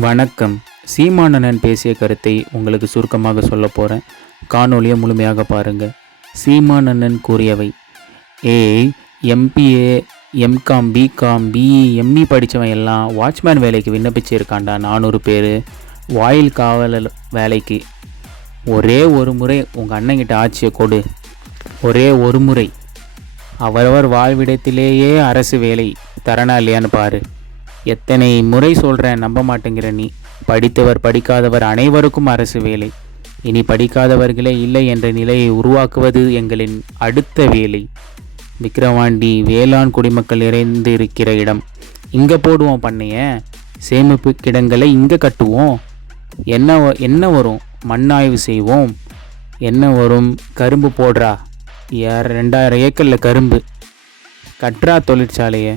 வணக்கம். சீமானனன் பேசிய கருத்தை உங்களுக்கு சுருக்கமாக சொல்ல போகிறேன் காணொலியை முழுமையாக பாருங்கள் சீமானண்ணன் கூறியவை. ஏ MBA M Com B Com BE ME படித்தவன் எல்லாம் வாட்ச்மேன் வேலைக்கு விண்ணப்பிச்சிருக்காண்டா நானூறு பேர். வாயில் காவலர் வேலைக்கு. ஒரே ஒரு முறை உங்கள் அண்ணங்கிட்ட ஆட்சியை கொடு. ஒரே ஒரு முறை. அவரவர் வாழ்விடத்திலேயே அரசு வேலை தரணா இல்லையான்னு பாரு. எத்தனை முறை சொல்கிறேன் நம்ப மாட்டேங்கிற நீ. படித்தவர் படிக்காதவர் அனைவருக்கும் அரசு வேலை. இனி படிக்காதவர்களே இல்லை என்ற நிலையை உருவாக்குவது எங்களின் அடுத்த வேலை. விக்கிரவாண்டி வேளாண் குடிமக்கள் நிறைந்து இருக்கிற இடம். இங்கே போடுவோம் பண்ணைய. சேமிப்பு கிடங்களை இங்கே கட்டுவோம். என்ன வ- என்ன வரும்? மண்ணாய்வு செய்வோம். என்ன வரும்? கரும்பு போடுறா. யார் ரெண்டாயிரம் ஏக்கரில் கரும்பு. கட்ரா தொழிற்சாலையை.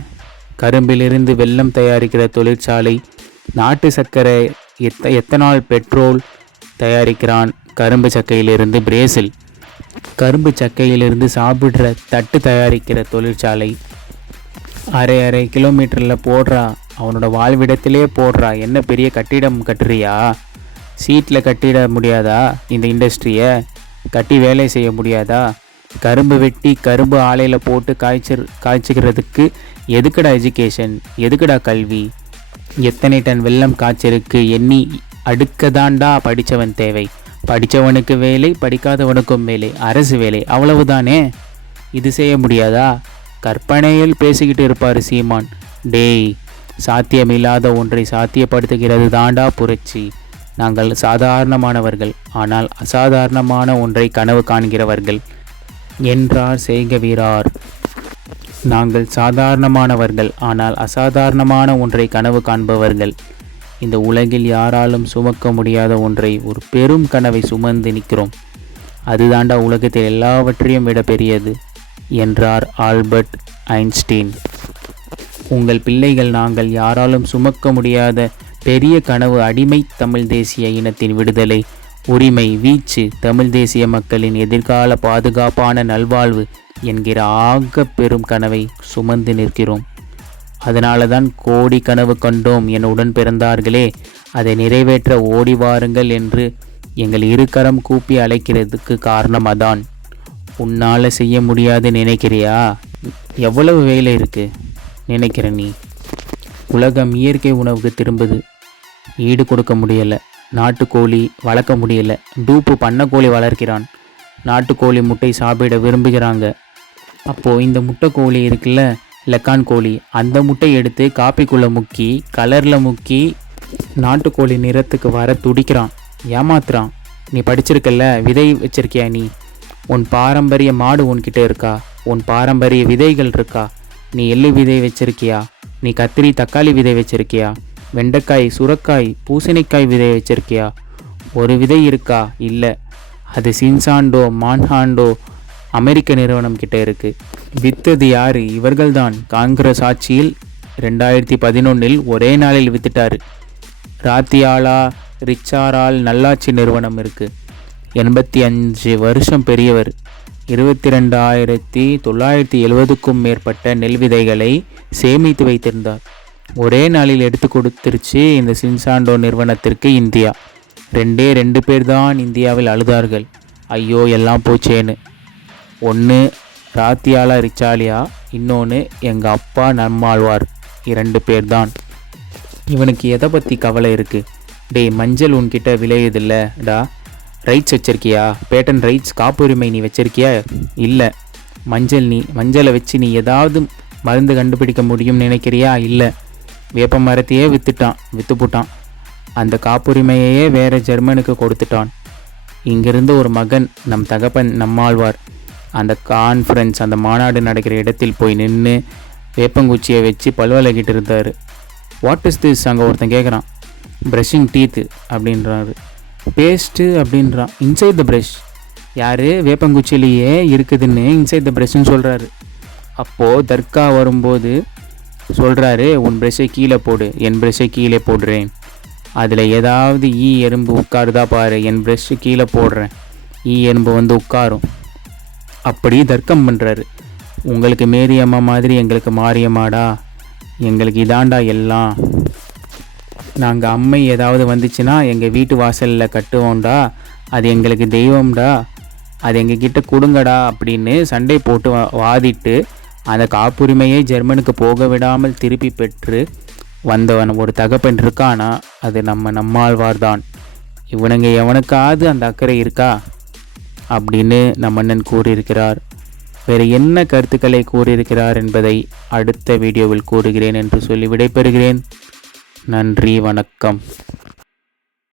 கரும்பிலிருந்து வெல்லம் தயாரிக்கிற தொழிற்சாலை நாட்டு சர்க்கரை எத்த எத்தனால் பெட்ரோல் தயாரிக்கிறான் கரும்பு சக்கையிலிருந்து பிரேசில். கரும்பு சக்கையிலிருந்து சாப்பிட்ற தட்டு தயாரிக்கிற தொழிற்சாலை. அரை அரை கிலோமீட்டரில் போடுறா. அவனோட வாழ்விடத்திலே போடுறா. என்ன பெரிய கட்டிடம் கட்டுறியா? சீட்டில் கட்டிட முடியாதா? இந்த இண்டஸ்ட்ரியை கட்டி வேலை செய்ய முடியாதா? கரும்பு வெட்டி கரும்பு ஆலையில் போட்டு காய்ச்சி காய்ச்சிக்கிறதுக்கு எதுக்குடா எஜுகேஷன் எதுக்குடா கல்வி? எத்தனை டன் வெள்ளம் காய்ச்சிருக்கு? எண்ணி அடுக்கதாண்டா படித்தவன் தேவை. படித்தவனுக்கு வேலை படிக்காதவனுக்கும் வேலை. அரசு வேலை. அவ்வளவுதானே? இது செய்ய முடியாதா? கற்பனையில் பேசிக்கிட்டு இருப்பார் சீமான். டேய் சாத்தியமில்லாத ஒன்றை சாத்தியப்படுத்துகிறது தாண்டா புரட்சி. நாங்கள் சாதாரணமானவர்கள் ஆனால் அசாதாரணமான ஒன்றை கனவு காண்கிறவர்கள். என்றார் செய்க வீரார் நாங்கள் சாதாரணமானவர்கள் ஆனால் அசாதாரணமான ஒன்றை கனவு காண்பவர்கள். இந்த உலகில் யாராலும் சுமக்க முடியாத ஒன்றை ஒரு பெரும் கனவை சுமந்து நிற்கிறோம். அதுதாண்டா உலகத்தில் எல்லாவற்றையும் விட பெரியது என்றார் ஆல்பர்ட் ஐன்ஸ்டீன். உங்கள் பிள்ளைகள் நாங்கள் யாராலும் சுமக்க முடியாத பெரிய கனவு அடிமை தமிழ் தேசிய இனத்தின் விடுதலை உரிமை வீச்சு தமிழ் தேசிய மக்களின் எதிர்கால பாதுகாப்பான நல்வாழ்வு என்கிற ஆக பெரும் கனவை சுமந்து நிற்கிறோம். அதனால தான் கோடி கனவு கண்டோம் என் உடன் பிறந்தார்களே. அதை நிறைவேற்ற ஓடி வாருங்கள் என்று எங்கள் இருக்கரம் கூப்பி அழைக்கிறதுக்கு காரணம் அதான். உன்னால் செய்ய முடியாது நினைக்கிறியா? எவ்வளவு வேலை இருக்குது நினைக்கிற நீ. உலகம் இயற்கை உணவுக்கு திரும்புது. ஈடு கொடுக்க முடியலை. நாட்டுக்கோழி வளர்க்க முடியல. டூப்பு பண்ணக்கோழி வளர்க்கிறான். நாட்டுக்கோழி முட்டை சாப்பிட விரும்புகிறாங்க. அப்போது இந்த முட்டைக்கோழி இருக்குல்ல லெக்கான் கோழி அந்த முட்டை எடுத்து காப்பிக்குள்ளே முக்கி கலரில் முக்கி நாட்டுக்கோழி நிறத்துக்கு வர துடிக்கிறான். ஏமாத்துறான். நீ படிச்சிருக்கல்ல விதை வச்சிருக்கியா நீ? உன் பாரம்பரிய மாடு உன்கிட்ட இருக்கா? உன் பாரம்பரிய விதைகள் இருக்கா? நீ எள்ளு விதை வச்சிருக்கியா? நீ கத்திரி தக்காளி விதை வச்சிருக்கியா? வெண்டைக்காய் சுரக்காய் பூசணிக்காய் விதை வச்சிருக்கியா? ஒரு விதை இருக்கா? இல்லை. அது சின்சாண்டோ மான்ஹாண்டோ அமெரிக்க நிறுவனம் கிட்ட இருக்கு. வித்தது யாரு? இவர்கள்தான். காங்கிரஸ் ஆட்சியில் ரெண்டாயிரத்தி பதினொன்னில் ஒரே நாளில் வித்துட்டார். ராத்தியாலா ரிச்சாரால் நல்லாட்சி நிறுவனம் இருக்கு. எண்பத்தி அஞ்சு வருஷம் பெரியவர். இருபத்தி ரெண்டாயிரத்தி தொள்ளாயிரத்தி எழுபதுக்கும் மேற்பட்ட நெல் விதைகளை சேமித்து வைத்திருந்தார். ஒரே நாளில் எடுத்து கொடுத்துருச்சு இந்த சின்சாண்டோ நிறுவனத்திற்கு இந்தியா. ரெண்டே ரெண்டு பேர் தான் இந்தியாவில் அழுதார்கள். ஐயோ எல்லாம் போச்சேன்னு. ஒன்று ராத்தியாலா ரிச்சாலியா இன்னொன்று எங்கள் அப்பா நம்மாழ்வார் இரண்டு பேர் தான் இவனுக்கு எதை பற்றி கவலை இருக்குது டேய் மஞ்சள் உன்கிட்ட விளையுதில்லடா ரைட்ஸ் வச்சிருக்கியா? பேட்டன் ரைட்ஸ் காப்புரிமை நீ வச்சிருக்கியா? இல்லை. மஞ்சள் நீ மஞ்சளை வச்சு நீ ஏதாவது மருந்து கண்டுபிடிக்க முடியும்னு நினைக்கிறியா? இல்லை. வேப்ப மரத்தையே வித்துட்டான் வித்து போட்டான். அந்த காப்புரிமையையே வேற ஜெர்மனுக்கு கொடுத்துட்டான். இங்கிருந்து ஒரு மகன் நம் தகப்பன் நம்மாழ்வார். அந்த கான்ஃபரன்ஸ் அந்த மாநாடு நடக்கிற இடத்தில் போய் நின்று வேப்பங்குச்சியை வச்சு பல்வலகிட்டு இருந்தார். வாட் இஸ் திஸ் அங்கே ஒருத்தன் கேட்குறான் ப்ரஷிங் டீத்து அப்படின்றாரு. பேஸ்ட்டு அப்படின்றான். இன்சைட் த ப்ரஷ் யார்? வேப்பங்குச்சியிலேயே இருக்குதுன்னு இன்சைட் த ப்ரஷ்ன்னு சொல்கிறாரு அப்போது தர்கா வரும்போது சொல்கிறாரு உன் ப்ரெஷ்ஷை கீழே போடு. என் ப்ரெஷ்ஷை கீழே போடுறேன். அதில் ஏதாவது ஈ எறும்பு உட்காருதா பாரு. என் ப்ரெஷ்ஷு கீழே போடுறேன். ஈ எறும்பு வந்து உட்காரும். அப்படி தர்க்கம் பண்ணுறாரு உங்களுக்கு மேரியம்மா மாதிரி எங்களுக்கு மாரியம்மாடா. எங்களுக்கு இதாண்டா எல்லாம். நாங்கள் அம்மை ஏதாவது வந்துச்சுன்னா எங்கள் வீட்டு வாசலில் கட்டுவோம்டா. அது எங்களுக்கு தெய்வம்டா. அது எங்ககிட்ட கொடுங்கடா அப்படின்னு சண்டை போட்டு வா- வாதிட்டு அந்த காப்புரிமையை ஜெர்மனுக்கு போக விடாமல் திருப்பி பெற்று வந்தவன் ஒரு தகப்பன் இருக்கானா? அது நம்ம நம்மாழ்வார் தான் இவனுங்க எவனுக்காவது அந்த அக்கறை இருக்கா? அப்படின்னு நம்ம அண்ணன் கூறியிருக்கிறார். வேறு என்ன கருத்துக்களை கூறியிருக்கிறார் என்பதை அடுத்த வீடியோவில் கூறுகிறேன் என்று சொல்லி விடைபெறுகிறேன். நன்றி வணக்கம்.